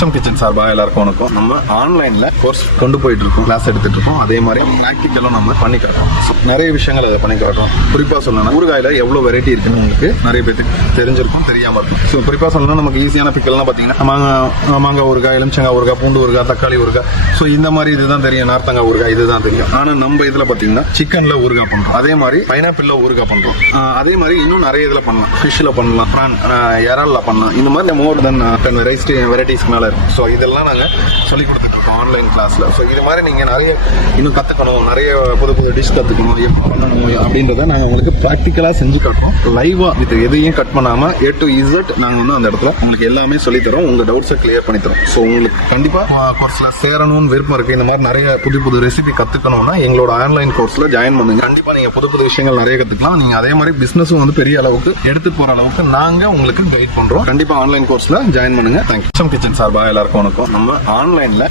Kitchen சார்பா எல்லாருக்கும் வணக்கம். நம்ம ஆன்லைன்ல கோர்ஸ் கொண்டு போயிட்டு இருக்கோம், கிளாஸ் எடுத்துட்டு இருக்கோம். அதே மாதிரி ப்ராக்டிக்கலும் நம்ம பண்ணி காட்டுறோம். நிறைய விஷயங்கள் அதை பண்ணி காட்டுறோம். குறிப்பா சொல்லணும், ஊறுகாயில எவ்வளவு வெரைட்டி இருக்குன்னு உங்களுக்கு நிறைய பேருக்கு தெரிஞ்சிருக்கும், தெரியாம இருக்கும். ஸோ குறிப்பா சொல்லணும், நமக்கு ஈஸியான பிக்கல்லாம் பாத்தீங்கன்னா மாங்காய் ஊறுகாய், எலுமிச்சங்காய் ஊறுகாய், பூண்டு ஊறுகாய், தக்காளி ஊறுகாய். ஸோ இந்த மாதிரி இதுதான் தெரியும், நார்த்தங்காய் ஊறுகாய் இதுதான் தெரியும். ஆனா நம்ம இதுல பாத்தீங்கன்னா சிக்கன்ல ஊறுகாய் பண்றோம், அதே மாதிரி பைனாப்பிள்ல ஊறுகாய் பண்றோம், அதே மாதிரி இன்னும் நிறைய இதுல பண்ணலாம். ஃபிஷ்ல பண்ணலாம், பிரான் இறால்ல பண்ணலாம். இந்த மாதிரி மோர் தென் 10 வெரைட்டிஸ் மேல இருக்கும். ஸோ இதெல்லாம் நாங்கள் சொல்லிக் கொடுத்துட்டு இருக்கோம் ஆன்லைன் கிளாஸ்ல. ஸோ இது மாதிரி நீங்க நிறைய இன்னும் கத்துக்கணும், நிறைய புது புது டிஷ் கத்துக்கணும், எப்படி பண்ணணும் அப்படின்றத நாங்கள் உங்களுக்கு ப்ராக்டிக்கலா செஞ்சு காட்டுறோம். லைவா இது எதையும் கட் பண்ணாம A to Z நாங்கள் அந்த இடத்துல உங்களுக்கு எல்லாமே சொல்லி தரோம். உங்க டவுட்ஸை கிளியர் பண்ணி தரோம். ஸோ உங்களுக்கு கண்டிப்பா கோர்ஸ்ல சேரணும்னு விருப்பம் இருக்கு, இந்த மாதிரி நிறைய புது புது ரெசிபி கத்துக்கணும்னா எங்களோட ஆன்லைன் கோர்ஸ்ல ஜாயின் பண்ணுங்க. கண்டிப்பா நீங்க புது புது விஷயங்கள் நிறைய கத்துக்கலாம். நீங்க அதே மாதிரி பிசினஸும் பெரிய அளவுக்கு எடுத்து போற அளவுக்கு நாங்க உங்களுக்கு கைட் பண்றோம். கண்டிப்பா ஆன்லைன் கோர்ஸ்ல ஜாயின் பண்ணுங்க. தேங்க்யூ. கிச்சன் சார்பா எல்லாருக்கும் வணக்கம். நம்ம ஆன்லைன்ல